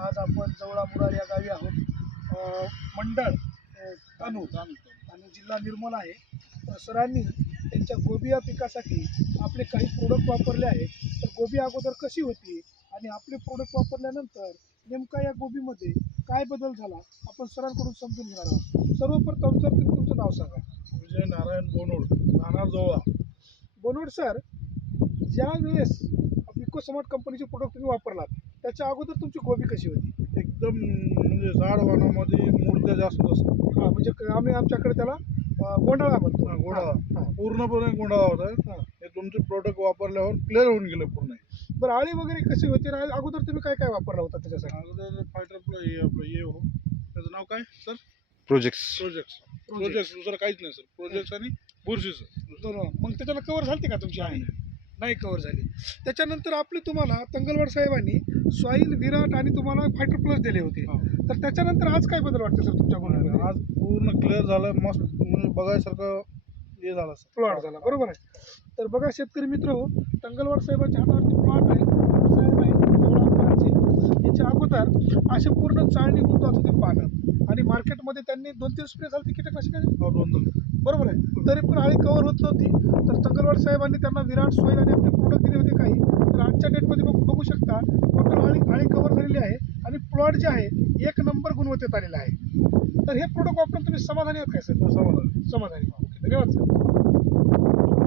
आज आपण जवळा मुरार या गावी आहोत. मंडळ तानूर आणि जिल्हा निर्मल आहे. तर सरांनी त्यांच्या गोबी या पिकासाठी आपले काही प्रोडक्ट वापरले आहेत. तर गोबी अगोदर कशी होती आणि आपले प्रोडक्ट वापरल्यानंतर नेमका या गोबीमध्ये काय बदल झाला आपण सरांकडून समजून घेणार आहोत. सर्वप्रथम सर तुम्ही तुमचं नाव सांगा. विजय नारायण बोनोड, राहणार जवळा. बोनोड सर, ज्या वेळेस इकोस्मार्ट कंपनीचे प्रोडक्ट तुम्ही वापरलात त्याच्या अगोदर तुमची गोबी कशी होती? एकदम म्हणजे झाड वाणामध्ये मूर्त्या जास्त असतात. हां, म्हणजे आमच्याकडे त्याला गोंधळा म्हणतो. गोंधळा हां. पूर्णपणे गोंधळा होता. हां. हे तुमचे प्रोडक्ट वापरल्यावर क्लिअर होऊन गेलं पूर्ण. बरं, आळी वगैरे कशी होती आणि अगोदर तुम्ही काय काय वापरला होता त्याच्यासाठी? अगोदर फायटर आपलं हे हो, त्याचं नाव काय सर? प्रोजेक्ट्स. प्रोजेक्ट दुसरं काहीच नाही सर. प्रोजेक्ट आणि बुरशीचं. दोन. मग त्याच्याला कव्हर झालते का तुमची आळी? नाही कव्हर झाली. त्याच्यानंतर आपले तुम्हाला तंगलवाड साहेबांनी सॉईल विराट आणि तुम्हाला फायटर प्लस दिले होते. तर त्याच्यानंतर आज काय बदल वाटतं सर तुमच्या गुणामध्ये? आज पूर्ण क्लिअर झालं, मस्त म्हणजे बघायसारखं हे झालं सर. प्लॉट झाला, बरोबर आहे. तर बघा शेतकरी मित्र हो, तंगलवाड साहेबांच्या हातावरती प्लॉट आहे. साहेब आहे जवळा मुरारचे. याच्या अगोदर असे पूर्ण चाळणी होऊन जात होते पानं आणि मार्केटमध्ये त्यांनी 2-3 स्प्रे झाले कीटकनाशकाचे, दोन बरोबर आहे. तरी पण आळी कव्हर होत नव्हती. तर तंगलवाड साहेबांनी त्यांना विराट सॉईल आणि आपले प्रोडक्ट दिले होते काही. तर आजच्या डेटमध्ये बघू शकता टोटल आळी कव्हर झालेली आहे आणि प्लॉट जे आहे 1 नंबर गुणवत्तेत आलेला आहे. तर हे प्रोडक्ट वापरून तुम्ही समाधानी आहात काय सर? समाधान. समाधानी. ओके, धन्यवाद सर.